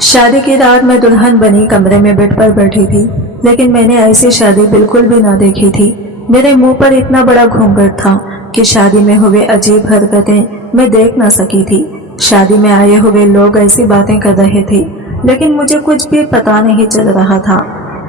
शादी की रात मैं दुल्हन बनी कमरे में बेड पर बैठी थी, लेकिन मैंने ऐसी शादी बिल्कुल भी ना देखी थी। मेरे मुंह पर इतना बड़ा घूंघट था कि शादी में हुए अजीब हरकतें मैं देख ना सकी थी। शादी में आए हुए लोग ऐसी बातें कर रहे थे, लेकिन मुझे कुछ भी पता नहीं चल रहा था।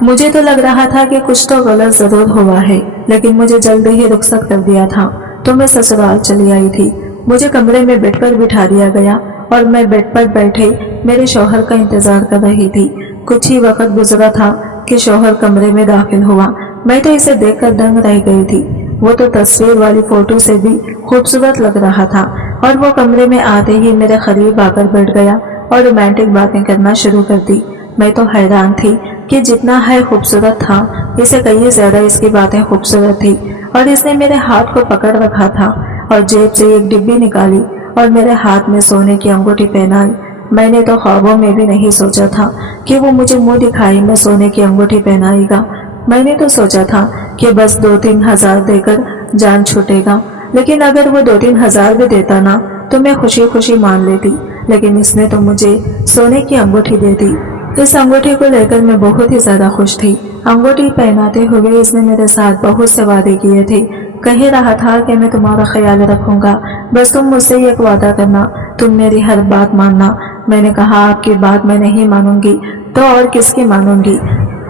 मुझे तो लग रहा था कि कुछ तो गलत जरूर हुआ है, लेकिन मुझे जल्दी ही रुखसत कर दिया था तो मैं ससुराल चली आई थी। मुझे कमरे में बेड पर बिठा दिया गया और मैं बेड पर बैठे मेरे शौहर का इंतजार कर रही थी। कुछ ही वक्त गुजरा था कि शौहर कमरे में दाखिल हुआ। मैं तो इसे देखकर दंग रह गई थी। वो तो तस्वीर वाली फोटो से भी खूबसूरत लग रहा था और वो कमरे में आते ही मेरे करीब आकर बैठ गया और रोमांटिक बातें करना शुरू कर दी। मैं तो हैरान थी कि जितना है खूबसूरत था, इसे कहीं ज्यादा इसकी बातें खूबसूरत थी। और इसने मेरे हाथ को पकड़ रखा था और जेब से एक डिब्बी निकाली और मेरे हाथ में सोने की अंगूठी पहनाई। मैंने तो ख्वाबों में भी नहीं सोचा था कि वो मुझे मुंह दिखाई में सोने की अंगूठी पहनाएगा। मैंने तो सोचा था कि बस 2-3 हजार देकर जान छूटेगा, लेकिन अगर वो 2-3 हजार भी देता ना तो मैं खुशी खुशी मान लेती। लेकिन इसने तो मुझे सोने की अंगूठी दे दी। इस अंगूठी को लेकर मैं बहुत ही ज्यादा खुश थी। अंगूठी पहनाते हुए इसने मेरे साथ बहुत से वादे किए थे। कह रहा था कि मैं तुम्हारा ख्याल रखूंगा, बस तुम मुझसे एक वादा करना, तुम मेरी हर बात मानना। मैंने कहा आपकी बात मैं नहीं मानूंगी तो और किसकी मानूंगी।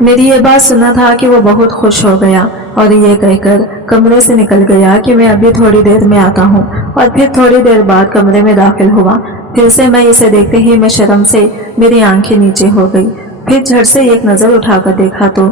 मेरी ये बात सुना था कि वो बहुत खुश हो गया और ये कहकर कमरे से निकल गया कि मैं अभी थोड़ी देर में आता हूँ। और फिर थोड़ी देर बाद कमरे में दाखिल हुआ। फिर से मैं इसे देखते ही मैं शर्म से मेरी आंखें नीचे हो गई। फिर झट से एक नजर उठाकर देखा तो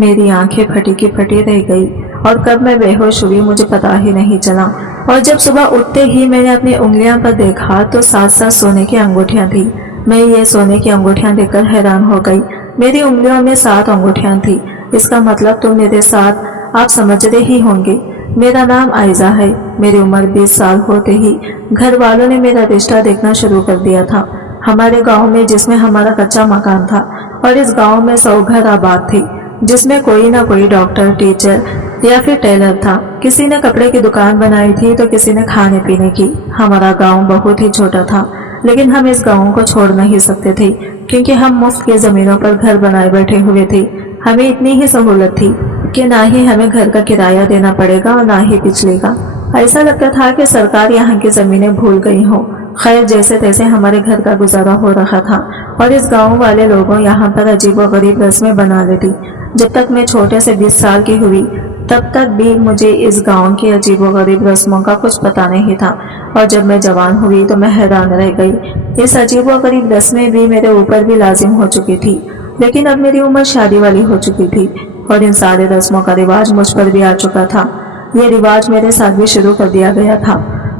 मेरी आंखें फटी की फटी रह गई और कब मैं बेहोश हुई मुझे पता ही नहीं चला। और जब सुबह उठते ही मैंने अपनी उंगलियां पर देखा तो 7-7 सोने की अंगूठियां थी। मैं ये सोने की अंगूठियां देखकर हैरान हो गई। मेरी उंगलियों में 7 अंगूठियां थी। इसका मतलब तो मेरे साथ आप समझते ही होंगे। मेरा नाम आयजा है। मेरी उम्र 20 साल होते ही घर वालों ने मेरा रिश्ता देखना शुरू कर दिया था। हमारे गांव में जिसमें हमारा कच्चा मकान था और इस गांव में 100 घर आबाद थे, जिसमें कोई ना कोई डॉक्टर, टीचर या फिर टेलर था। किसी ने कपड़े की दुकान बनाई थी तो किसी ने खाने पीने की। हमारा गांव बहुत ही छोटा था, लेकिन हम इस गांव को छोड़ नहीं सकते थे क्योंकि हम मुफ्त की जमीनों पर घर बनाए बैठे हुए थे। हमें इतनी ही सहूलत थी कि ना ही हमें घर का किराया देना पड़ेगा और ना ही बिजली का। ऐसा लगता था कि सरकार यहाँ की जमीनें भूल गई हो। खैर, जैसे तैसे हमारे घर का गुजारा हो रहा था और इस गांव वाले लोगों यहाँ पर अजीबोगरीब रस्में बना लेती। जब तक मैं छोटे से 20 साल की हुई तब तक भी मुझे इस गांव की अजीबोगरीब रस्मों का कुछ पता नहीं था। और जब मैं जवान हुई तो मैं हैरान रह गई। इस अजीबोगरीब रस्में भी मेरे ऊपर भी लाजिम हो चुकी थी, लेकिन अब मेरी उम्र शादी वाली हो चुकी थी और इन सारे रस्मों का रिवाज मुझ पर भी आ चुका था। ये रिवाज मेरे साथ भी शुरू कर दिया गया था।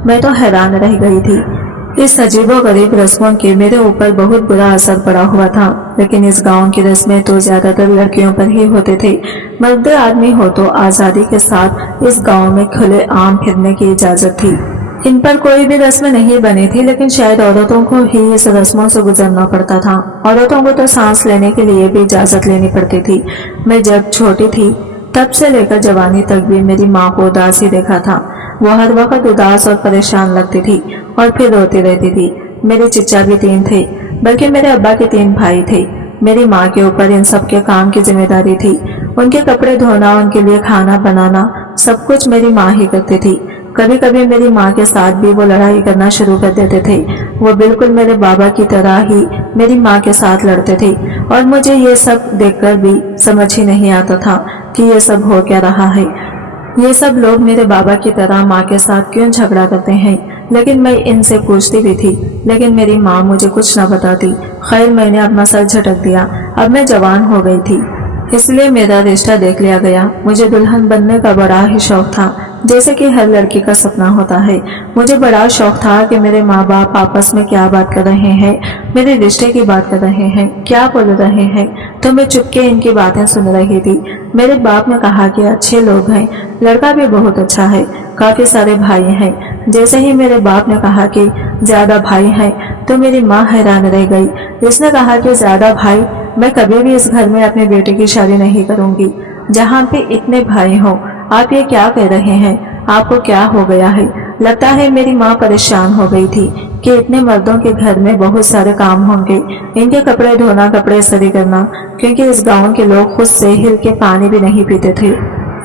मैं तो हैरान रह गई थी। इस अजीबोगरीब रस्मों के मेरे ऊपर बहुत बुरा असर पड़ा हुआ था। लेकिन इस गांव की रस्में तो ज्यादातर लड़कियों पर ही होते थे। मर्द आदमी हो तो आजादी के साथ इस गांव में खुले आम फिरने की इजाजत थी। इन पर कोई भी रस्म नहीं बनी थी, लेकिन शायद औरतों को ही इस रस्मों से गुजरना पड़ता था। औरतों को तो सांस लेने के लिए भी इजाजत लेनी पड़ती थी। मैं जब छोटी थी तब से लेकर जवानी तक भी मेरी माँ को उदास ही देखा था। वो हर वक्त उदास और परेशान लगती थी और फिर रोती रहती थी। मेरे चिच्चा भी 3 थे, बल्कि मेरे अब्बा के 3 भाई थे। मेरी माँ के ऊपर इन सब के काम की जिम्मेदारी थी। उनके कपड़े धोना, उनके लिए खाना बनाना, सब कुछ मेरी माँ ही करती थी। कभी कभी मेरी माँ के साथ भी वो लड़ाई करना शुरू कर देते थे। वो बिल्कुल मेरे बाबा की तरह ही मेरी माँ के साथ लड़ते थे और मुझे ये सब देखकर भी समझ ही नहीं आता था कि ये सब हो क्या रहा है। ये सब लोग मेरे बाबा की तरह माँ के साथ क्यों झगड़ा करते हैं। लेकिन मैं इनसे पूछती भी थी, लेकिन मेरी माँ मुझे कुछ न बताती। खैर, मैंने अपना सर झटक दिया। अब मैं जवान हो गई थी, इसलिए मेरा रिश्ता देख लिया गया। मुझे दुल्हन बनने का बड़ा ही शौक था, जैसे कि हर लड़की का सपना होता है। मुझे बड़ा शौक था कि मेरे माँ बाप आपस में क्या बात कर रहे हैं, मेरे रिश्ते की बात कर रहे हैं, क्या बोल रहे हैं, तो मैं चुपके इनकी बातें सुन रही थी। मेरे बाप ने कहा कि अच्छे लोग हैं, लड़का भी बहुत अच्छा है, काफी सारे भाई हैं। जैसे ही मेरे बाप ने कहा कि ज्यादा भाई हैं तो मेरी माँ हैरान रह गई। इसने कहा कि ज्यादा भाई, मैं कभी भी इस घर में अपने बेटे की शादी नहीं करूंगी जहाँ पे इतने भाई हों। आप ये क्या कह रहे हैं? आपको क्या हो गया है? लगता है मेरी माँ परेशान हो गई थी कि इतने मर्दों के घर में बहुत सारे काम होंगे, इनके कपड़े धोना, कपड़े इस्त्री करना, क्योंकि इस गांव के लोग खुद से हिल के पानी भी नहीं पीते थे।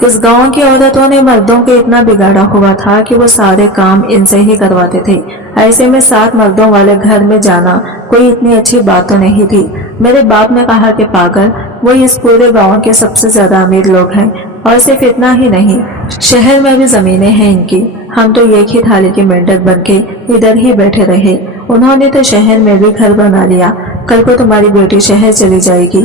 इस गांव की औरतों ने मर्दों को इतना बिगाड़ा हुआ था कि वो सारे काम इनसे ही करवाते थे। ऐसे में 7 मर्दों वाले घर में जाना कोई इतनी अच्छी बात तो नहीं थी। मेरे बाप ने कहा कि पागल, वो इस पूरे गांव के सबसे ज्यादा अमीर लोग हैं, और सिर्फ इतना ही नहीं, शहर में भी जमीनें हैं इनकी। हम तो एक ही थाली के मेंढक बन के इधर ही बैठे रहे। उन्होंने तो शहर में भी घर बना लिया। कल को तुम्हारी बेटी शहर चली जाएगी।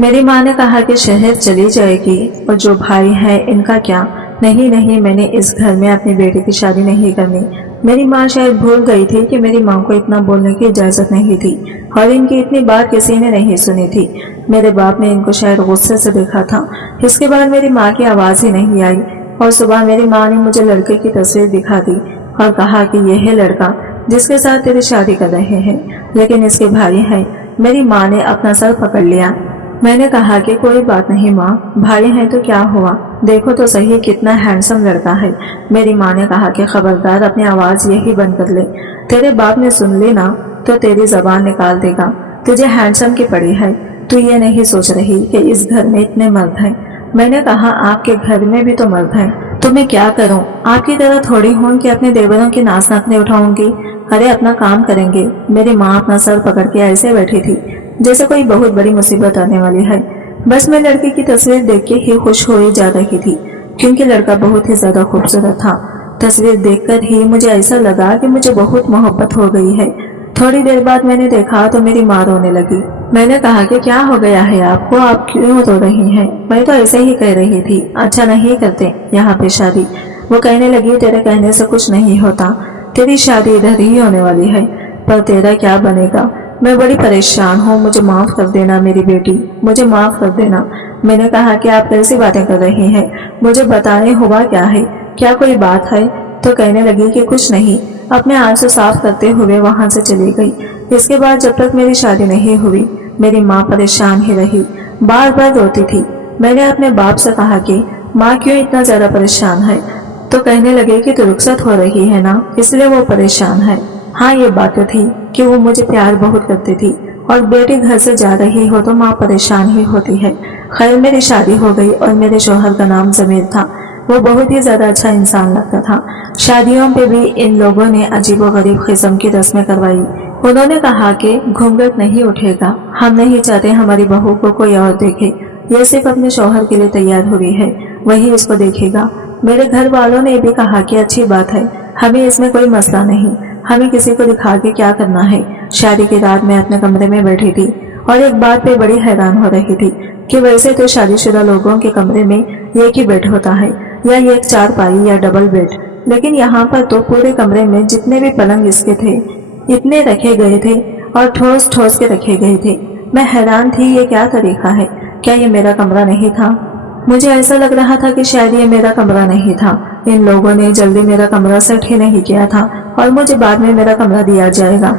मेरी माँ ने कहा कि शहर चली जाएगी, और जो भाई है इनका क्या? नहीं नहीं, मैंने इस घर में अपनी बेटी की शादी नहीं करनी। मेरी माँ शायद भूल गई थी कि मेरी माँ को इतना बोलने की इजाजत नहीं थी, और इनकी इतनी बात किसी ने नहीं सुनी थी। मेरे बाप ने इनको शायद गुस्से से देखा था। इसके बाद मेरी माँ की आवाज ही नहीं आई, और सुबह मेरी माँ ने मुझे लड़के की तस्वीर दिखा दी और कहा कि यह है लड़का जिसके साथ तेरी शादी कर रहे हैं, लेकिन इसके भाई हैं। मेरी माँ ने अपना सर पकड़ लिया। मैंने कहा कि कोई बात नहीं माँ, भाई हैं तो क्या हुआ, देखो तो सही कितना हैंडसम लड़का है। मेरी माँ ने कहा कि खबरदार अपनी आवाज यही बंद कर ले, तेरे बाप ने सुन ली ना तो तेरी जबान निकाल देगा। तुझे हैंडसम की पड़ी है, तू ये नहीं सोच रही कि इस घर में इतने मर्द हैं। मैंने कहा आपके घर में भी तो मर्द हैं, तो मैं क्या करूं? आपकी तरह थोड़ी हूं कि अपने देवरों की नाच नखने उठाऊंगी। अरे अपना काम करेंगे। मेरी माँ अपना सर पकड़ के ऐसे बैठी थी जैसे कोई बहुत बड़ी मुसीबत आने वाली है। बस मैं लड़के की तस्वीर देख के ही खुश हो जा रही थी, क्योंकि लड़का बहुत ही ज्यादा खूबसूरत था। तस्वीर देखकर ही मुझे ऐसा लगा कि मुझे बहुत मोहब्बत हो गई है। थोड़ी देर बाद मैंने देखा तो मेरी माँ रोने लगी। मैंने कहा कि क्या हो गया है आपको, आप क्यों रो रही हैं? मैं तो ऐसे ही कह रही थी, अच्छा नहीं करते यहाँ पे शादी। वो कहने लगी तेरे कहने से कुछ नहीं होता, तेरी शादी इधर ही होने वाली है, पर तेरा क्या बनेगा? मैं बड़ी परेशान हूँ, मुझे माफ कर देना मेरी बेटी, मुझे माफ कर देना। मैंने कहा कि आप कैसी बातें कर रही हैं, मुझे बताने हुआ क्या है, क्या कोई बात है? तो कहने लगी कि कुछ नहीं। अपने आंसू साफ करते हुए वहां से चली गई। इसके बाद जब तक मेरी शादी नहीं हुई मेरी माँ परेशान ही रही, बार बार रोती थी। मैंने अपने बाप से कहा कि माँ क्यों इतना ज्यादा परेशान है? तो कहने लगे कि तू रुखसत हो रही है ना, इसलिए वो परेशान है। हाँ ये बात तो थी कि वो मुझे प्यार बहुत करती थी, और बेटी घर से जा रही हो तो माँ परेशान ही होती है। खैर मेरी शादी हो गई और मेरे शौहर का नाम जमीर था। वो बहुत ही ज्यादा अच्छा इंसान लगता था। शादियों पे भी इन लोगों ने अजीबोगरीब किस्म की रस्में करवाई। उन्होंने कहा कि घूंघट नहीं उठेगा, हम नहीं चाहते हमारी बहू को कोई और देखे, यह सिर्फ अपने शौहर के लिए तैयार हुई है, वही इसको देखेगा। मेरे घर वालों ने भी कहा कि अच्छी बात है, हमें इसमें कोई मसला नहीं, हमें किसी को दिखा के क्या करना है। शादी की रात मैं अपने कमरे में बैठी थी और एक बात पे बड़ी हैरान हो रही थी कि वैसे तो शादीशुदा लोगों के कमरे में एक ही बेड होता है, या एक चारपाई या डबल बेड, लेकिन यहाँ पर तो पूरे कमरे में जितने भी पलंग इसके थे इतने रखे गए थे और ठोस ठोस के रखे गए थे। मैं हैरान थी, ये क्या तरीका है? क्या ये मेरा कमरा नहीं था? मुझे ऐसा लग रहा था कि शायद ये मेरा कमरा नहीं था। इन लोगों ने जल्दी मेरा कमरा सेट ही नहीं किया था और मुझे बाद में मेरा कमरा दिया जाएगा,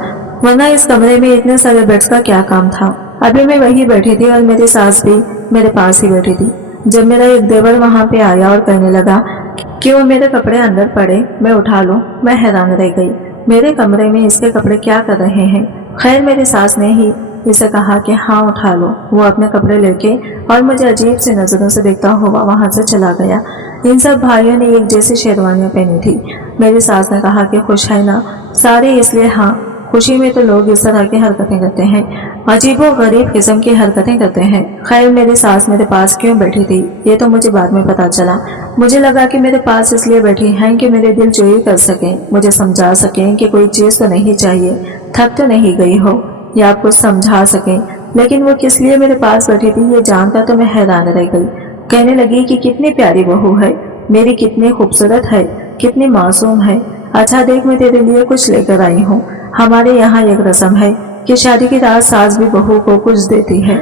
वरना इस कमरे में इतने सारे बेड्स का क्या काम था। अभी मैं वहीं बैठी थी और मेरी सास भी मेरे पास ही बैठी थी। जब मेरा एक देवर वहां पे आया और कहने लगा कि वो मेरे कपड़े अंदर पड़े, मैं उठा लूं, मैं हैरान रह गई। मेरे कमरे में इसके कपड़े क्या कर रहे हैं? खैर मेरी सास ने ही इसे कहा कि हाँ उठा लो। वो अपने कपड़े लेके और मुझे अजीब सी नजरों से देखता हुआ वहां से चला गया। इन सब भाइयों ने एक जैसी शेरवानियां पहनी थी। मेरी सास ने कहा कि खुश है ना? सारे इसलिए हाँ, खुशी में तो लोग इस तरह की हरकतें करते हैं, अजीबो गरीब किस्म की हरकतें करते हैं। खैर मेरी सास मेरे पास क्यों बैठी थी ये तो मुझे बाद में पता चला। मुझे लगा कि मेरे पास इसलिए बैठी हैं कि मेरे दिल जोई कर सकें, मुझे समझा सकें कि कोई चीज तो नहीं चाहिए, थक तो नहीं गई हो, या कुछ समझा सकें। लेकिन वो किस लिए मेरे पास बैठी थी ये जानकर तो मैं हैरान रह गई। कहने लगी कि कितनी प्यारी बहू है मेरी, कितनी खूबसूरत है, कितनी मासूम है। अच्छा देख, मैं तेरे लिए कुछ लेकर आई हूँ। हमारे यहाँ एक रस्म है कि शादी की रात सास भी बहू को कुछ देती है।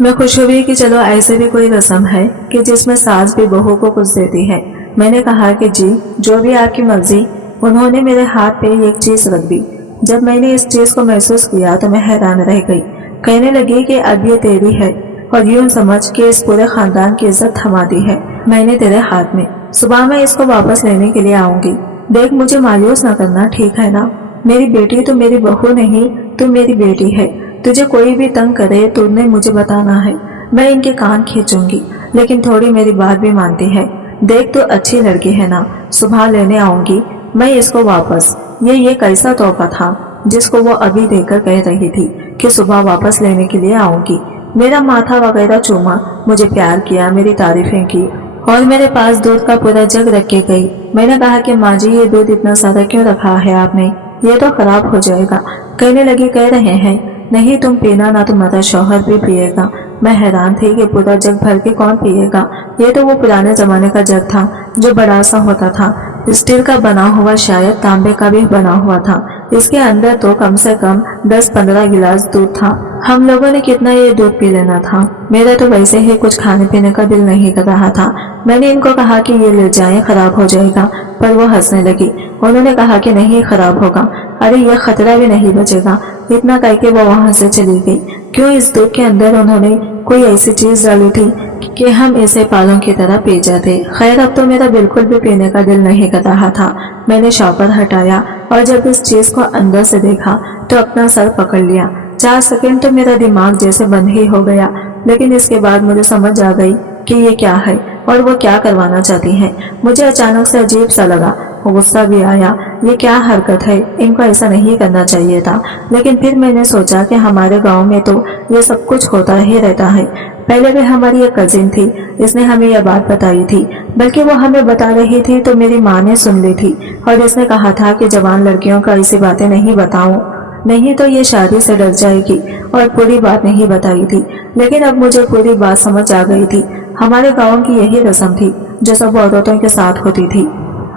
मैं खुश हुई कि चलो ऐसे भी कोई रस्म है कि जिसमें सास भी बहू को कुछ देती है। मैंने कहा कि जी जो भी आपकी मर्जी। उन्होंने मेरे हाथ पे एक चीज रख दी। जब मैंने इस चीज को महसूस किया तो मैं हैरान रह गई। कहने लगी कि अब ये तेरी है और यूं समझ के इस पूरे खानदान की इज्जत थमा दी है मैंने तेरे हाथ में। सुबह मैं इसको वापस लेने के लिए आऊंगी। देख, मुझे मायूस न करना, ठीक है ना? मेरी बेटी तो मेरी बहू नहीं, तू मेरी बेटी है। तुझे कोई भी तंग करे तूने मुझे बताना है, मैं इनके कान खींचूंगी। लेकिन थोड़ी मेरी बात भी मानती है। देख, तू अच्छी लड़की है ना, सुबह लेने आऊंगी मैं इसको वापस। ये कैसा तोहफा था जिसको वो अभी देकर कह रही थी कि सुबह वापस लेने के लिए आऊंगी। मेरा माथा वगैरह चूमा, मुझे प्यार किया, मेरी तारीफें की और मेरे पास दूध का पूरा जग रख के गई। मैंने कहा कि माँ जी, ये दूध इतना सारा क्यों रखा है आपने, ये तो खराब हो जाएगा। कहने लगी, कह रहे हैं नहीं तुम पीना, ना तुम्हारा शौहर भी पिएगा। मैं हैरान थी कि पूरा जग भर के कौन पिएगा। ये तो वो पुराने जमाने का जग था जो बड़ा सा होता था, स्टील का बना हुआ, शायद तांबे का भी बना हुआ था। इसके अंदर तो कम से कम 10-15 गिलास दूध था। हम लोगों ने कितना ये दूध पी लेना था। मेरा तो वैसे ही कुछ खाने पीने का दिल नहीं कर रहा था। मैंने इनको कहा कि ये ले जाएं, खराब हो जाएगा, पर वो हंसने लगी। उन्होंने कहा कि नहीं खराब होगा, अरे ये खतरा भी नहीं बचेगा। इतना कह के वो वहां से चली गई। क्यों इस दूध के अंदर उन्होंने कोई ऐसी चीज डाली थी कि हम इसे पालों की तरह पी जाते। खैर, अब तो मेरा बिल्कुल भी पीने का दिल नहीं कर रहा था। मैंने शॉपर हटाया और जब इस चीज को अंदर से देखा तो अपना सर पकड़ लिया। 4 सेकंड तो मेरा दिमाग जैसे बंद ही हो गया। लेकिन इसके बाद मुझे समझ आ गई कि ये क्या है और वो क्या करवाना चाहती हैं। मुझे अचानक से अजीब सा लगा, गुस्सा भी आया। ये क्या हरकत है, इनको ऐसा नहीं करना चाहिए था। लेकिन फिर मैंने सोचा कि हमारे गांव में तो ये सब कुछ होता ही रहता है। पहले भी हमारी एक कजिन थी, इसने हमें यह बात बताई थी। बल्कि वो हमें बता रही थी तो मेरी माँ ने सुन ली थी और इसने कहा था कि जवान लड़कियों को ऐसी बातें नहीं बताऊं, नहीं तो ये शादी से डर जाएगी, और पूरी बात नहीं बताई थी। लेकिन अब मुझे पूरी बात समझ आ गई थी। हमारे गाँव की यही रस्म थी जो सब औरतों के साथ होती थी,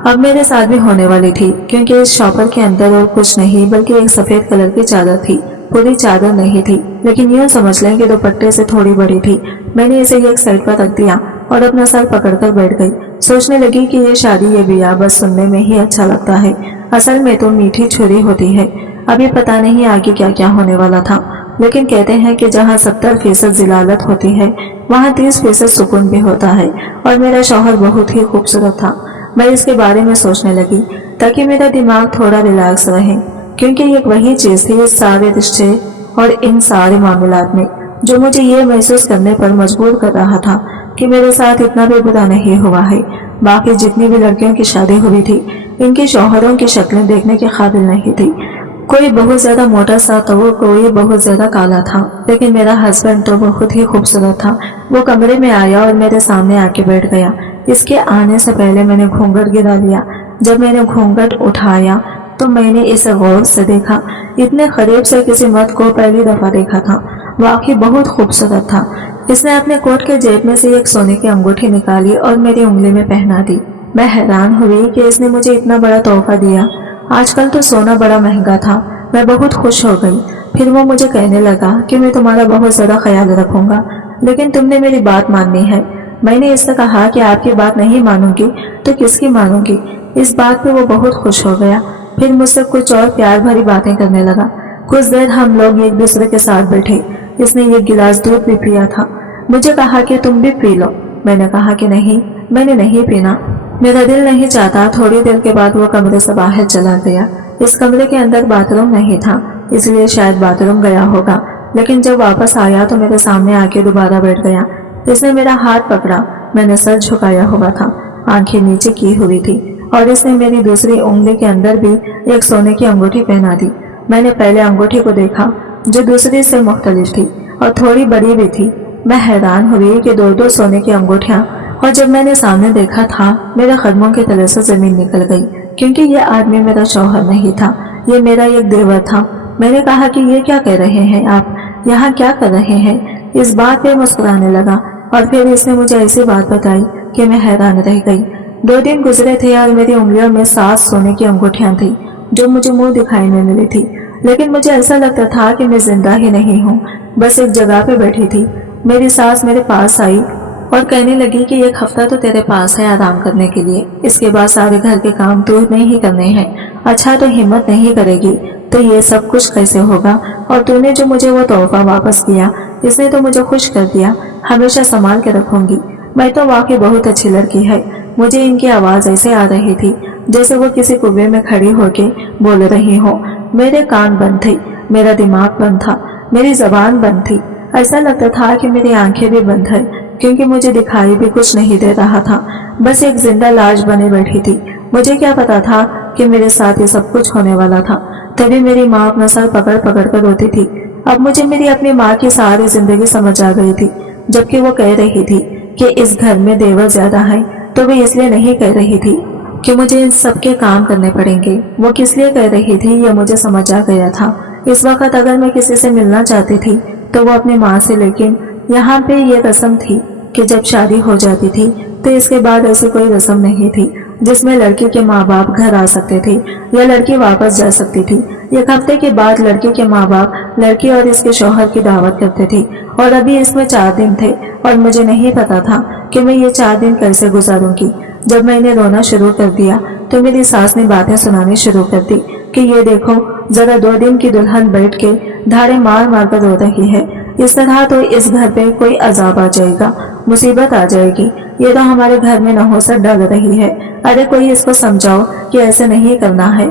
अब मेरे साथ भी होने वाली थी। क्योंकि इस शॉपर के अंदर और कुछ नहीं बल्कि एक सफेद कलर की चादर थी। पूरी चादर नहीं थी, लेकिन यूं समझ लें कि दुपट्टे से थोड़ी बड़ी थी। मैंने इसे एक साइड पर रख दिया और अपना सर पकड़कर बैठ गई। सोचने लगी कि ये शादी, ये ब्याह बस सुनने में ही अच्छा लगता है, असल में तो मीठी छुरी होती है। अभी पता नहीं आगे क्या क्या होने वाला था। लेकिन कहते हैं कि जहाँ 70% जिलालत होती है वहाँ 30% सुकून भी होता है। और मेरा शौहर बहुत ही खूबसूरत था। मैं इसके बारे में सोचने लगी ताकि मेरा दिमाग थोड़ा रिलैक्स रहे, क्योंकि ये वही चीज थी इस सारे रिश्ते और इन सारे मामलात में जो मुझे ये महसूस करने पर मजबूर कर रहा था कि मेरे साथ इतना भी बुरा नहीं हुआ है। बाकी जितनी भी लड़कियों की शादी हुई थी, इनके शौहरों की शक्लें देखने के काबिल नहीं थी। कोई बहुत ज्यादा मोटा सा तो कोई बहुत ज्यादा काला था, लेकिन मेरा हस्बैंड तो बहुत ही खूबसूरत था। वो कमरे में आया और मेरे सामने आके बैठ गया। इसके आने से पहले मैंने घूंघट गिरा लिया। जब मैंने घूंघट उठाया तो मैंने इसे गौर से देखा। इतने करीब से किसी मर्द को पहली दफा देखा था। वाकई बहुत खूबसूरत था। इसने अपने कोट के जेब में से एक सोने की अंगूठी निकाली और मेरी उंगली में पहना दी। मैं हैरान हुई कि इसने मुझे इतना बड़ा तोहफा दिया। आजकल तो सोना बड़ा महंगा था। मैं बहुत खुश हो गई। फिर वो मुझे कहने लगा कि मैं तुम्हारा बहुत ज्यादा ख्याल रखूंगा, लेकिन तुमने मेरी बात माननी है। मैंने इससे कहा कि आपकी बात नहीं मानूंगी तो किसकी मानूंगी। इस बात पे वो बहुत खुश हो गया। फिर मुझसे कुछ और प्यार भरी बातें करने लगा। कुछ देर हम लोग एक दूसरे के साथ बैठे। इसने एक गिलास दूध भी पिया था। मुझे कहा कि तुम भी पी लो। मैंने कहा कि नहीं, मैंने नहीं पीना, मेरा दिल नहीं चाहता। थोड़ी देर के बाद वो कमरे से बाहर चला गया। इस कमरे के अंदर बाथरूम नहीं था, इसलिए शायद बाथरूम गया होगा। लेकिन जब वापस आया तो मेरे सामने आके दोबारा बैठ गया। इसने मेरा हाथ पकड़ा। मैंने सर झुकाया हुआ था, आंखें नीचे की हुई थी, और इसने मेरी दूसरी उंगली के अंदर भी एक सोने की अंगूठी पहना दी। मैंने पहले अंगूठी को देखा जो दूसरी से मुख्तलिफ थी और थोड़ी बड़ी भी थी। मैं हैरान हुई कि 2-2 सोने की अंगूठियां, और जब मैंने सामने देखा था मेरे कदमों के तले से जमीन निकल गई, क्योंकि ये आदमी मेरा शौहर नहीं था, ये मेरा एक देवर था। मैंने कहा कि ये क्या कह रहे हैं आप, यहाँ क्या कर रहे हैं। इस बात पे मुस्कुराने लगा और फिर इसने मुझे ऐसी बात बताई कि मैं हैरान रह गई। 2 दिन गुजरे थे और मेरी उंगलियों में 7 सोने की अंगूठियां थी जो मुझे मुंह दिखाई में मिली थी। लेकिन मुझे ऐसा लगता था कि मैं जिंदा ही नहीं हूँ, बस एक जगह पे बैठी थी। मेरी सास मेरे पास आई और कहने लगी कि एक हफ्ता तो तेरे पास है आराम करने के लिए, इसके बाद सारे घर के काम तूने ही करने हैं। अच्छा तो हिम्मत नहीं करेगी तो ये सब कुछ कैसे होगा। और तूने जो मुझे वो तोहफा वापस किया इसने तो मुझे खुश कर दिया, हमेशा संभाल के रखूंगी। मैं तो वाकई बहुत अच्छी लड़की है। मुझे इनकी आवाज ऐसे आ रही थी जैसे वो किसी कुएं में खड़ी होके बोल रही हो। मेरे कान बंद थे, मेरा दिमाग बंद था, मेरी जबान बंद थी। ऐसा लगता था कि मेरी आंखें भी बंद है, क्योंकि मुझे दिखाई भी कुछ नहीं दे रहा था। बस एक जिंदा लाश बने बैठी थी। मुझे क्या पता था कि मेरे साथ ये सब कुछ होने वाला था। तभी मेरी माँ अपना सर पकड़ पकड़ कर रोती थी। अब मुझे मेरी अपनी माँ की सारी जिंदगी समझ आ गई थी। जबकि वो कह रही थी कि इस घर में देवर ज्यादा है, तो वो इसलिए नहीं कह रही थी कि मुझे इन सब के काम करने पड़ेंगे। वो किस लिए कह रही थी ये मुझे समझ आ गया था। इस वक्त अगर मैं किसी से मिलना चाहती थी तो वो अपनी माँ से, लेकिन यहाँ पे ये रस्म थी कि जब शादी हो जाती थी तो इसके बाद ऐसी कोई रस्म नहीं थी जिसमें लड़की के माँ बाप घर आ सकते थे या लड़की वापस जा सकती थी। एक हफ्ते के बाद लड़की के माँ बाप लड़की और इसके शौहर की दावत करते थे और अभी इसमें 4 दिन थे और मुझे नहीं पता था कि मैं ये 4 दिन कैसे गुजारूंगी। जब मैंने रोना शुरू कर दिया तो मेरी सास ने बातें सुनानी शुरू कर दी कि ये देखो जरा 2 दिन की दुल्हन बैठ के धाड़े मार मार कर रो रही है। इस तरह तो इस घर पे कोई अजाब आ जाएगा, मुसीबत आ जाएगी। ये तो हमारे घर में नहुसत डाल रही है। अरे कोई इसको समझाओ कि ऐसे नहीं करना है,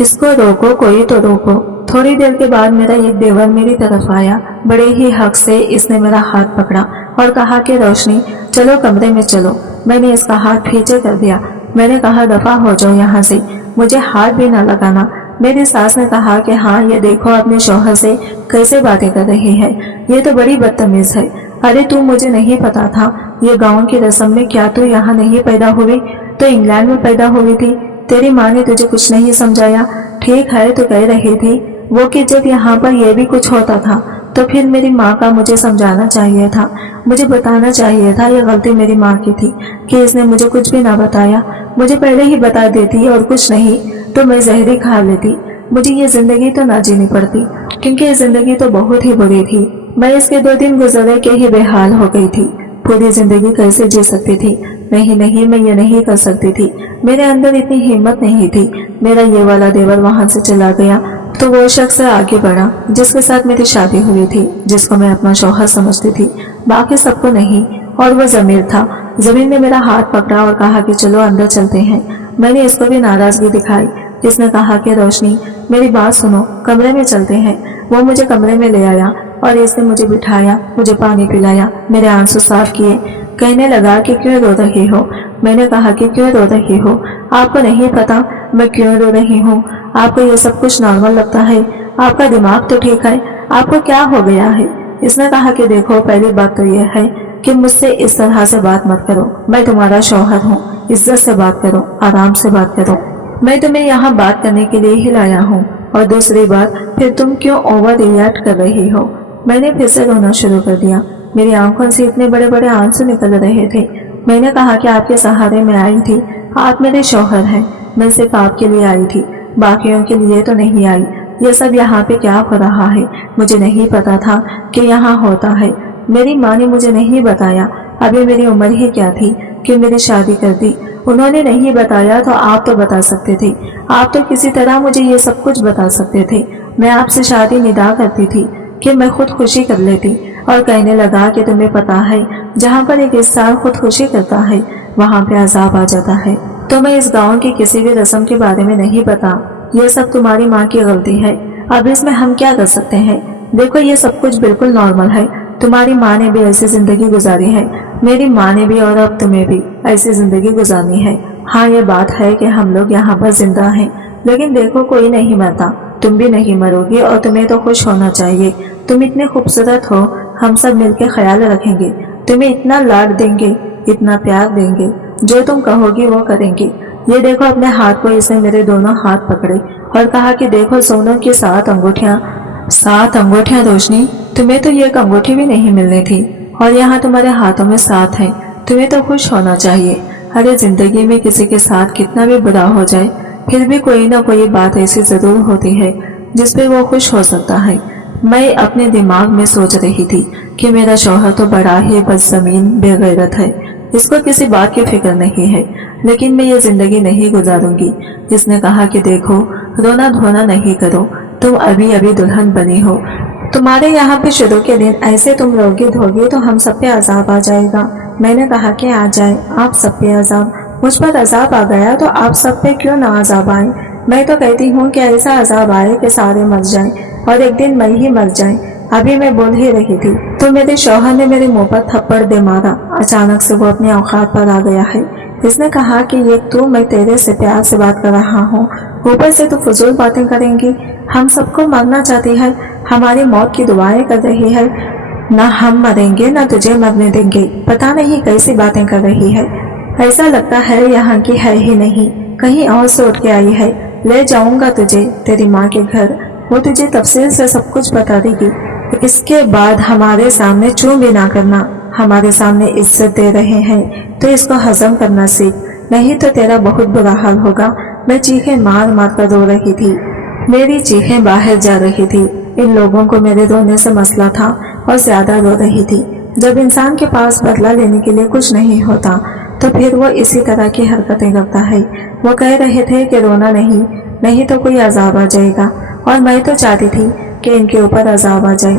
इसको रोको, कोई तो रोको। थोड़ी देर के बाद मेरा एक देवर मेरी तरफ आया। बड़े ही हक से इसने मेरा हाथ पकड़ा और कहा कि रोशनी चलो कमरे में चलो। मैंने इसका हाथ पीछे कर दिया। मैंने कहा दफा हो जाओ यहाँ से, मुझे हाथ भी ना लगाना। मेरी सास ने कहा कि हाँ ये देखो अपने शौहर से कैसे बातें कर रही है, ये तो बड़ी बदतमीज है। अरे तू मुझे नहीं पता था ये गाँव की रस्म में, क्या तू यहाँ नहीं पैदा हुई तो इंग्लैंड में पैदा हुई थी। तेरी माँ ने तुझे कुछ नहीं समझाया। ठीक है तो कह रही थी वो कि जब यहाँ पर यह भी कुछ होता था तो फिर मेरी माँ का मुझे समझाना चाहिए था, मुझे बताना चाहिए था। यह गलती मेरी माँ की थी कि इसने मुझे कुछ भी ना बताया। मुझे पहले ही बता देती और कुछ नहीं तो मैं जहरी खा लेती। मुझे ये जिंदगी तो ना जीनी पड़ती, क्योंकि ये जिंदगी तो बहुत ही बुरी थी। मैं इसके 2 दिन गुजरे के ही बेहाल हो गई थी। पूरी जिंदगी कैसे जी सकती थी? नहीं नहीं, मैं ये नहीं कर सकती थी। मेरे अंदर इतनी हिम्मत नहीं थी। मेरा ये वाला देवर वहां से चला गया तो वो शख्स आगे बढ़ा जिसके साथ मेरी शादी हुई थी, जिसको मैं अपना शौहर समझती थी, बाकी सबको नहीं। और वो जमीर था। जमीर ने मेरा हाथ पकड़ा और कहा कि चलो अंदर चलते हैं। मैंने इसको भी नाराजगी दिखाई। इसने कहा कि रोशनी मेरी बात सुनो, कमरे में चलते हैं। वो मुझे कमरे में ले आया और इसने मुझे बिठाया, मुझे पानी पिलाया, मेरे आंसू साफ किए। कहने लगा कि क्यों रो रही हो? मैंने कहा कि क्यों रो रही हो? आपको नहीं पता मैं क्यों रो रही हूँ? आपको ये सब कुछ नॉर्मल लगता है? आपका दिमाग तो ठीक है, आपको क्या हो गया है? इसने कहा कि देखो पहली बात तो यह है कि मुझसे इस तरह से बात मत करो। मैं तुम्हारा शौहर हूँ, इज्जत से बात करो, आराम से बात करो। मैं तुम्हें यहाँ बात करने के लिए ही लाया हूँ। और दूसरी बात, फिर तुम क्यों ओवर रिएक्ट कर रही हो? मैंने फिर से रोना शुरू कर दिया। मेरी आंखों से इतने बड़े बड़े आंसू निकल रहे थे। मैंने कहा कि आपके सहारे में आई थी, आप मेरे शौहर हैं। मैं सिर्फ आपके लिए आई थी, बाकियों के लिए तो नहीं आई। ये सब यहाँ पे क्या हो रहा है? मुझे नहीं पता था कि यहाँ होता है। मेरी माँ ने मुझे नहीं बताया। अभी मेरी उम्र ही क्या थी कि मेरी शादी कर दी। उन्होंने नहीं बताया तो आप तो बता सकते थे। आप तो किसी तरह मुझे ये सब कुछ बता सकते थे। मैं आपसे शादी निदा करती थी कि मैं खुद खुशी कर लेती। और कहने लगा कि तुम्हें पता है जहाँ पर एक इंसान खुद खुशी करता है वहाँ पे अजाब आ जाता है। तो मैं इस गाँव की किसी भी रस्म के बारे में नहीं पता। ये सब तुम्हारी माँ की गलती है। अब इसमें हम क्या कर सकते हैं? देखो ये सब कुछ बिल्कुल नॉर्मल है। तुम्हारी माँ ने भी ऐसी जिंदगी गुजारी है, मेरी माँ ने भी, और अब तुम्हें भी ऐसी जिंदगी गुजारनी है। हाँ ये बात है कि हम लोग यहाँ पर जिंदा हैं, लेकिन देखो कोई नहीं मरता, तुम भी नहीं मरोगे और तुम्हें तो खुश होना चाहिए। तुम इतने खूबसूरत हो, हम सब मिलके ख्याल रखेंगे, तुम्हें इतना लाड देंगे, इतना प्यार देंगे, जो तुम कहोगी वो करेंगे। ये देखो अपने हाथ को इसने मेरे दोनों हाथ पकड़े और कहा कि देखो सोनों की 7 अंगूठियां। 7 अंगूठियां रोशनी, तुम्हें तो ये एक अंगूठी भी नहीं मिलनी थी और यहाँ तुम्हारे हाथों में 7 है। तुम्हें तो खुश होना चाहिए। अरे जिंदगी में किसी के साथ कितना भी बुरा हो जाए फिर भी कोई ना कोई बात ऐसी जरूर होती है जिसपे वो खुश हो सकता है। میں اپنے دماغ میں سوچ رہی تھی کہ میرا شوہر تو بڑا ہی بدزمین بے غیرت ہے، اس کو کسی بات کی فکر نہیں ہے، لیکن میں یہ زندگی نہیں گزاروں گی۔ اس نے کہا کہ دیکھو، رونا دھونا نہیں کرو، تم ابھی ابھی دلہن بنی ہو، تمہارے یہاں پہ شروع کے دن ایسے تم روگی دھوگی تو ہم سب پہ عذاب آ جائے گا۔ میں نے کہا کہ آ جائے آپ سب پہ عذاب، مجھ پر عذاب آ گیا تو آپ سب پہ کیوں نہ عذاب آئے؟ میں تو کہتی ہوں کہ ایسا عذاب آئے کہ سارے مر جائیں اور ایک دن میں ہی مر جائیں۔ ابھی میں بول ہی رہی تھی تو میرے شوہر نے میرے منہ پر تھپڑ دے مارا۔ اچانک سے وہ اپنے اوقات پر آ گیا ہے۔ اس نے کہا کہ یہ تو میں تیرے سے پیار سے بات کر رہا ہوں، اوپر سے تو فضول باتیں کریں گی، ہم سب کو مرنا چاہتی ہے، ہماری موت کی دعائیں کر رہی ہے، نہ ہم مریں گے نہ تجھے مرنے دیں گے، پتہ نہیں کیسی باتیں کر رہی ہے، ایسا لگتا ہے یہاں کی ہے ہی نہیں، کہیں اور سے اٹھ کے آئی ہے، لے جاؤں گا تجھے تیری ماں کے گھر، وہ تجھے تفصیل سے سب کچھ بتا دے گی، اس کے بعد ہمارے سامنے چوں بھی نہ کرنا، ہمارے سامنے عزت دے رہے ہیں تو اس کو ہضم کرنا سیکھ، نہیں تو تیرا بہت برا حال ہوگا۔ میں چیخیں مار مار کر رو رہی تھی، میری چیخیں باہر جا رہی تھی، ان لوگوں کو میرے رونے سے مسئلہ تھا اور زیادہ رو رہی تھی۔ جب انسان کے پاس بدلہ لینے کے لیے کچھ نہیں ہوتا تو پھر وہ اسی طرح کی حرکتیں کرتا ہے۔ وہ کہہ رہے تھے کہ رونا نہیں تو کوئی عذاب آ جائے گا، اور میں تو چاہتی تھی کہ ان کے اوپر عذاب آ جائے،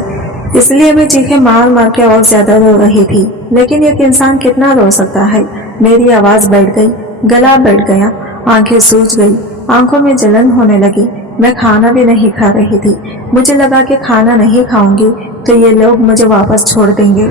اس لیے میں چیخیں مار مار کے اور زیادہ رو رہی تھی۔ لیکن ایک انسان کتنا رو سکتا ہے؟ میری آواز بیٹھ گئی، گلا بیٹھ گیا، آنکھیں سوج گئی، آنکھوں میں جلن ہونے لگی۔ میں کھانا بھی نہیں کھا رہی تھی، مجھے لگا کہ کھانا نہیں کھاؤں گی تو یہ لوگ مجھے واپس چھوڑ دیں گے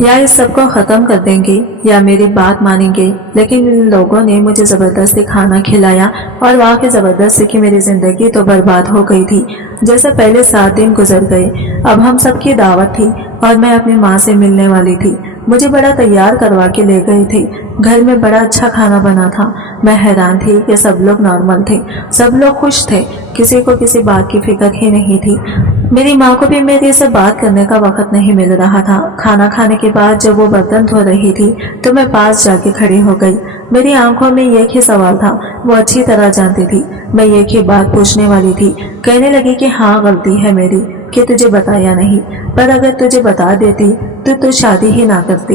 یا اس سب کو ختم کر دیں گے یا میری بات مانیں گے، لیکن ان لوگوں نے مجھے زبردستی کھانا کھلایا اور وہاں کی زبردستی کی میری زندگی تو برباد ہو گئی تھی۔ جیسے پہلے 7 دن گزر گئے، اب ہم سب کی دعوت تھی اور میں اپنی ماں سے ملنے والی تھی، مجھے بڑا تیار کروا کے لے گئے تھے، گھر میں بڑا اچھا کھانا بنا تھا، میں حیران تھی کہ سب لوگ نارمل تھے، سب لوگ خوش تھے، کسی کو کسی بات کی فکر ہی نہیں تھی۔ میری ماں کو بھی میرے سے بات کرنے کا وقت نہیں مل رہا تھا۔ کھانا کھانے کے بعد جب وہ برتن دھو رہی تھی تو میں پاس جا کے کھڑی ہو گئی، میری آنکھوں میں ایک ہی سوال تھا، وہ اچھی طرح جانتی تھی، میں ایک ہی بات پوچھنے والی تھی۔ کہنے لگی کہ ہاں غلطی ہے میری کہ تجھے بتایا نہیں، پر اگر تجھے بتا دیتی تو شادی ہی نہ کرتی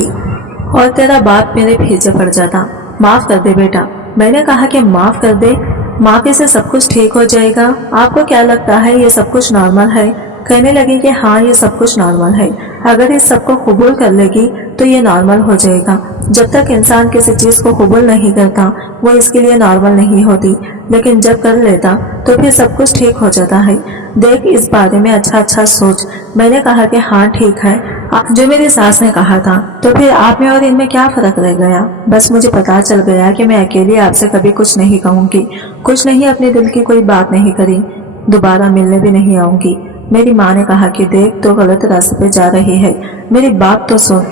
اور تیرا باپ میرے پیچھے پڑ جاتا۔ معاف کر دے بیٹا۔ میں نے کہا کہ معاف کر دے، معافی سے سب کچھ ٹھیک ہو جائے گا، آپ کو کیا لگتا ہے یہ سب کچھ نارمل ہے؟ کہنے لگی کہ ہاں یہ سب کچھ نارمل ہے، اگر اس سب کو قبول کر لے گی تو یہ نارمل ہو جائے گا۔ جب تک انسان کسی چیز کو قبول نہیں کرتا وہ اس کے لیے نارمل نہیں ہوتی، لیکن جب کر لیتا تو پھر سب کچھ ٹھیک ہو جاتا ہے۔ دیکھ اس بارے میں اچھا سوچ۔ میں نے کہا کہ ہاں ٹھیک ہے جو میری ساس نے کہا تھا، تو پھر آپ میں اور ان میں کیا فرق رہ گیا؟ بس مجھے پتا چل گیا کہ میں اکیلی آپ سے کبھی کچھ نہیں کہوں گی، کچھ نہیں، اپنے دل کی کوئی بات نہیں کری، دوبارہ ملنے بھی نہیں آؤں گی۔ میری ماں نے کہا کہ دیکھ تو غلط راستے پہ جا رہی ہے، میری بات تو سن۔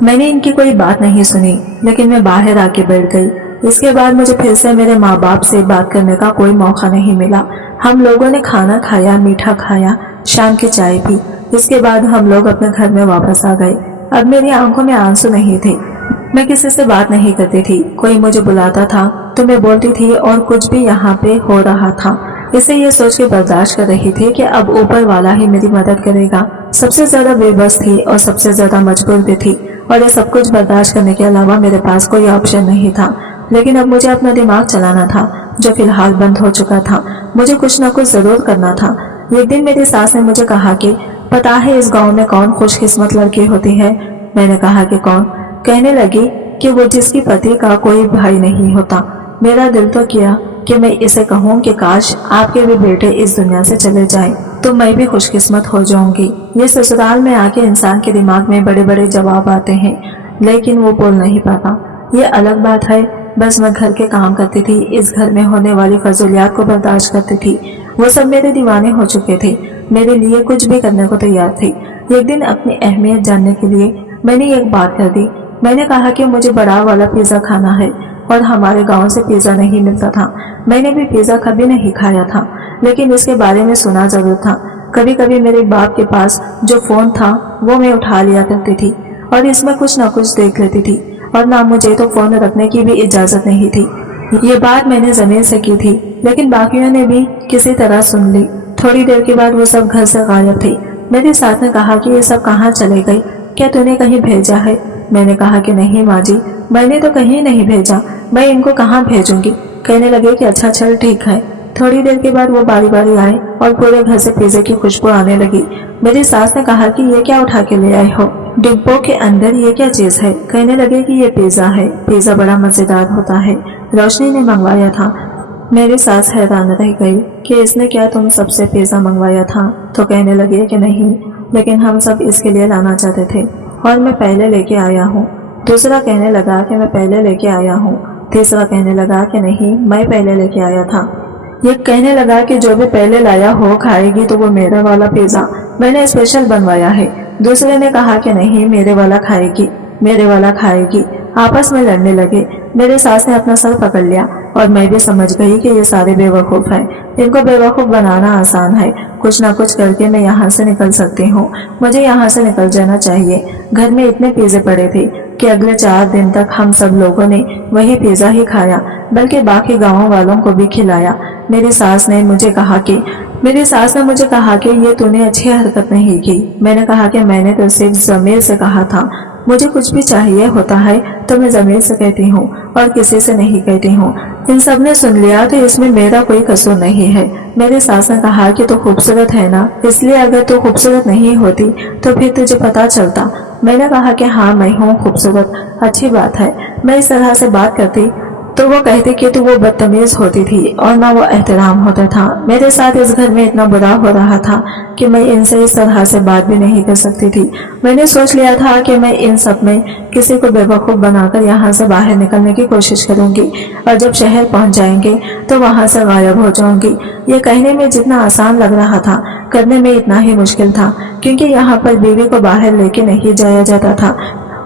میں نے ان کی کوئی بات نہیں سنی، لیکن میں باہر آ کے بیٹھ گئی۔ اس کے بعد مجھے پھر سے میرے ماں باپ سے بات کرنے کا کوئی موقع نہیں ملا۔ ہم لوگوں نے کھانا کھایا، میٹھا کھایا، شام کی چائے پی، اس کے بعد ہم لوگ اپنے گھر میں واپس آ گئے۔ اب میری آنکھوں میں آنسو نہیں تھے، میں کسی سے بات نہیں کرتی تھی، کوئی مجھے بلاتا تھا تو میں بولتی تھی اور کچھ بھی یہاں پہ ہو رہا تھا اسے یہ سوچ کے برداشت کر رہی تھی کہ اب اوپر والا ہی میری مدد کرے گا۔ سب سے زیادہ بے بس تھی اور سب سے زیادہ مجبور بھی تھی، اور یہ سب کچھ برداشت کرنے کے علاوہ میرے پاس کوئی آپشن نہیں تھا، لیکن اب مجھے اپنا دماغ چلانا تھا جو فی الحال بند ہو چکا تھا، مجھے کچھ نہ کچھ ضرور کرنا تھا۔ ایک دن میری ساس نے مجھے کہا کہ پتا ہے اس گاؤں میں کون خوش قسمت لڑکی ہوتی ہے؟ میں نے کہا کہ کون؟ کہنے لگی کہ وہ جس کی پتی کا کوئی بھائی نہیں ہوتا۔ میرا دل تو کیا کہ میں اسے کہوں کہ کاش آپ کے بھی بیٹے اس دنیا سے چلے جائیں تو میں بھی خوش قسمت ہو جاؤں گی۔ یہ سسرال میں آ کے انسان کے دماغ میں بڑے بڑے جواب آتے ہیں، لیکن وہ بول نہیں پاتا، یہ الگ بات ہے۔ بس میں گھر کے کام کرتی تھی، اس گھر میں ہونے والی فضولیات کو برداشت کرتی تھی، وہ سب میرے دیوانے ہو چکے تھے، میرے لیے کچھ بھی کرنے کو تیار تھے۔ ایک دن اپنی اہمیت جاننے کے لیے میں نے ایک بات کر دی، میں نے کہا کہ مجھے بڑا والا پیزا کھانا ہے، اور ہمارے گاؤں سے پیزا نہیں ملتا تھا، میں نے بھی پیزا کبھی نہیں کھایا تھا، لیکن اس کے بارے میں سنا ضرور تھا۔ کبھی کبھی میرے باپ کے پاس جو فون تھا وہ میں اٹھا لیا کرتی تھی اور اس میں کچھ نہ کچھ دیکھ لیتی تھی، اور نہ مجھے تو فون رکھنے کی بھی اجازت نہیں تھی۔ یہ بات میں نے ضمیر سے کی تھی، لیکن باقیوں نے بھی کسی طرح سن لی۔ تھوڑی دیر کے بعد وہ سب گھر سے غائب تھے، मेरी सास ने कहा कि ये सब कहाँ चले गई, क्या तूने कहीं भेजा है? मैंने कहा कि नहीं माँ जी, मैंने तो कहीं नहीं भेजा, मैं इनको कहाँ भेजूंगी। कहने लगे कि अच्छा चल ठीक है। थोड़ी देर के बाद वो बारी बारी आए और पूरे घर से पिज्जे की खुशबू आने लगी। मेरी सास ने कहा कि ये क्या उठा के ले आए हो, डिब्बों के अंदर ये क्या चीज है? कहने लगे कि ये पिज्जा है, पिज्जा बड़ा मजेदार होता है, रोशनी ने मंगवाया था। मेरी सास हैरान रह गई कि इसने क्या तुम सबसे पिज्जा मंगवाया था? तो कहने लगे कि नहीं, लेकिन हम सब इसके लिए लाना चाहते थे और मैं पहले लेके आया हूँ। दूसरा कहने लगा कि मैं पहले लेके आया हूँ। तीसरा कहने लगा कि नहीं, मैं पहले लेके आया था। ये कहने लगा कि जो भी पहले लाया हो खाएगी तो वो मेरा वाला पिज्जा मैंने स्पेशल बनवाया है। दूसरे ने कहा कि नहीं, मेरे वाला खाएगी, मेरे वाला खाएगी। आपस में लड़ने लगे। मेरे सास ने अपना सर पकड़ लिया और मैं भी समझ गई कि ये सारे बेवकूफ हैं। इनको बेवकूफ बनाना आसान है, कुछ ना कुछ करके मैं यहाँ से निकल सकती हूँ। मुझे यहाँ से निकल जाना चाहिए। घर में इतने पिज्जे पड़े थे कि अगले 4 दिन तक हम सब लोगों ने वही पिज्जा ही खाया, बल्कि बाकी गाँव वालों को भी खिलाया। मेरी सास ने मुझे कहा कि ये तूने अच्छी हरकत नहीं की। मैंने कहा कि मैंने तो सिर्फ ज़मीर से कहा था, मुझे कुछ भी चाहिए होता है तो मैं ज़मीर से कहती हूँ और किसी से नहीं कहती हूँ। इन सब ने सुन लिया तो इसमें मेरा कोई कसूर नहीं है। मेरी सास ने कहा कि तू खूबसूरत है ना, इसलिए अगर तू खूबसूरत नहीं होती तो फिर तुझे पता चलता। मैंने कहा कि हाँ मैं हूँ खूबसूरत, अच्छी बात है। मैं इस तरह से बात करती तो वो कहते कि तो वो बदतमीज होती थी और ना वो एहतराम होता था। मेरे साथ इस घर में इतना बुरा हो रहा था कि मैं इनसे इस तरह से बात भी नहीं कर सकती थी। मैंने सोच लिया था कि मैं इन सब में किसी को बेवकूफ़ बनाकर यहाँ से बाहर निकलने की कोशिश करूंगी और जब शहर पहुँच जाएंगे तो वहाँ से गायब हो जाऊंगी। ये कहने में जितना आसान लग रहा था, करने में इतना ही मुश्किल था, क्योंकि यहाँ पर बीवी को बाहर लेके नहीं जाया जाता था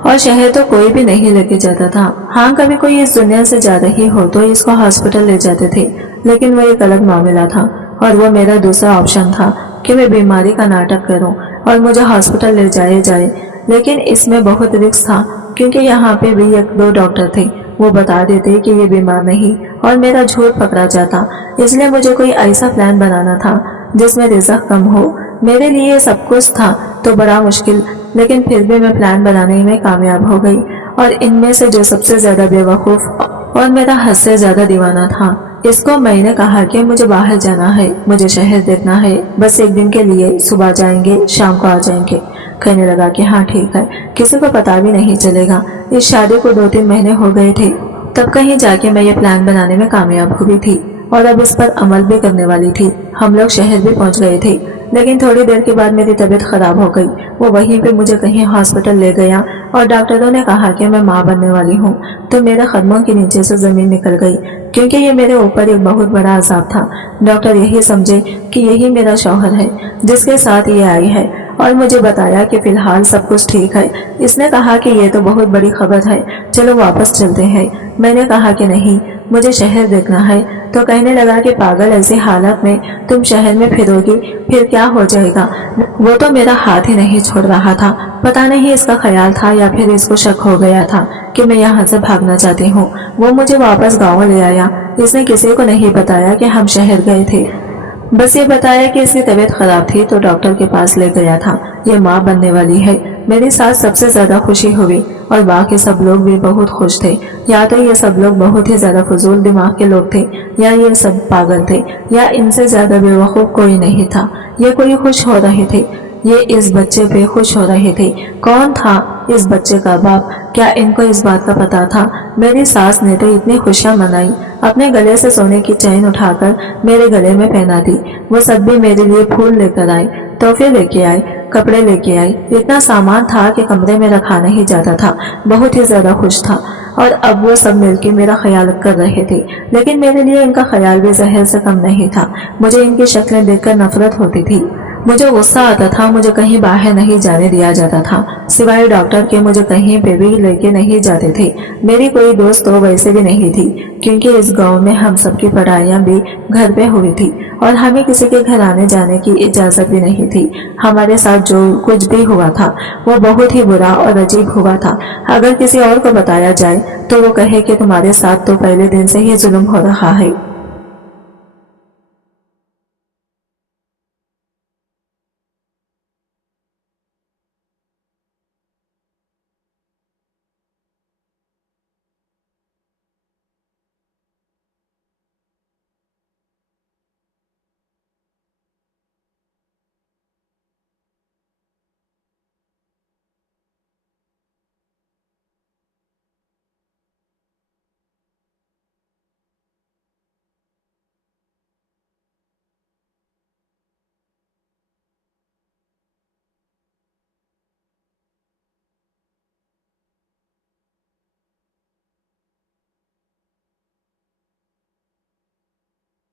और शहर तो कोई भी नहीं लेके जाता था। हाँ, कभी कोई इस दुनिया से जा रही हो तो इसको हॉस्पिटल ले जाते थे, लेकिन वो एक अलग मामला था और वो मेरा दूसरा ऑप्शन था कि मैं बीमारी का नाटक करूं और मुझे हॉस्पिटल ले जाए। लेकिन इसमें बहुत रिस्क था, क्योंकि यहाँ पे भी 1-2 डॉक्टर थे, वो बता देते कि ये बीमार नहीं और मेरा झूठ पकड़ा जाता। इसलिए मुझे कोई ऐसा प्लान बनाना था जिसमें रिस्क कम हो। मेरे लिए सब कुछ था तो बड़ा मुश्किल, लेकिन फिर भी मैं प्लान बनाने में कामयाब हो गई। और इनमें से जो सबसे ज्यादा बेवकूफ और मेरा हद से ज्यादा दीवाना था, इसको मैंने कहा कि मुझे बाहर जाना है, मुझे शहर देखना है, बस 1 दिन के लिए, सुबह जाएंगे शाम को आ जाएंगे। कहने लगा कि हाँ ठीक है, किसी को पता भी नहीं चलेगा। इस शादी को 2-3 महीने हो गए थे, तब कहीं जाके मैं ये प्लान बनाने में कामयाब हुई थी और अब इस पर अमल भी करने वाली थी। हम लोग शहर भी पहुंच गए थे, लेकिन थोड़ी देर के बाद मेरी तबीयत खराब हो गई। वो वहीं पे मुझे कहीं हॉस्पिटल ले गया और डॉक्टरों ने कहा कि मैं माँ बनने वाली हूँ। तो मेरे कदमों के नीचे से जमीन निकल गई, क्योंकि ये मेरे ऊपर एक बहुत बड़ा अजाब था। डॉक्टर यही समझे कि यही मेरा शौहर है जिसके साथ ये आई है और मुझे बताया कि फिलहाल सब कुछ ठीक है। इसने कहा कि ये तो बहुत बड़ी खबर है, चलो वापस चलते हैं। मैंने कहा कि नहीं, मुझे शहर देखना है। तो कहने लगा कि पागल, ऐसी हालत में तुम शहर में फिरोगी फिर क्या हो जाएगा। वो तो मेरा हाथ ही नहीं छोड़ रहा था। पता नहीं इसका ख्याल था या फिर इसको शक हो गया था कि मैं यहाँ से भागना चाहती हूँ। वो मुझे वापस गाँव ले आया। इसने किसी को नहीं बताया कि हम शहर गए थे, बस ये बताया कि इसकी तबीयत खराब थी तो डॉक्टर के पास ले गया था। ये माँ बनने वाली है। मेरी सास सबसे ज्यादा खुशी हुई और बाकी सब लोग भी बहुत खुश थे। या तो ये सब लोग बहुत ही ज्यादा फजूल दिमाग के लोग थे, या ये सब पागल थे, या इनसे ज्यादा बेवकूफ कोई नहीं था। ये कोई खुश हो रहे थे, ये इस बच्चे पे खुश हो रहे थे। कौन था इस बच्चे का बाप? क्या इनको इस बात का पता था? मेरी सास ने तो इतनी खुशियां मनाई, अपने गले से सोने की चैन उठाकर मेरे गले में पहना दी। वो सब भी मेरे लिए फूल लेकर आए, तोहफे लेके आए, कपड़े लेके आए। इतना सामान था कि कमरे में रखा नहीं जाता था। बहुत ही ज्यादा खुश था और अब वो सब मिलकर मेरा ख्याल कर रहे थे, लेकिन मेरे लिए इनका ख्याल भी जहर से कम नहीं था। मुझे इनकी शक्लें देखकर नफरत होती थी, मुझे गुस्सा आता था। मुझे कहीं बाहर नहीं जाने दिया जाता था, सिवाय डॉक्टर के मुझे कहीं पे भी लेके नहीं जाते थे। मेरी कोई दोस्त तो वैसे भी नहीं थी, क्योंकि इस गांव में हम सबकी पढ़ाइयाँ भी घर पे हुई थी और हमें किसी के घर आने जाने की इजाजत भी नहीं थी। हमारे साथ जो कुछ भी हुआ था वो बहुत ही बुरा और अजीब हुआ था। अगर किसी और को बताया जाए तो वो कहे कि तुम्हारे साथ तो पहले दिन से ही जुल्म हो रहा है।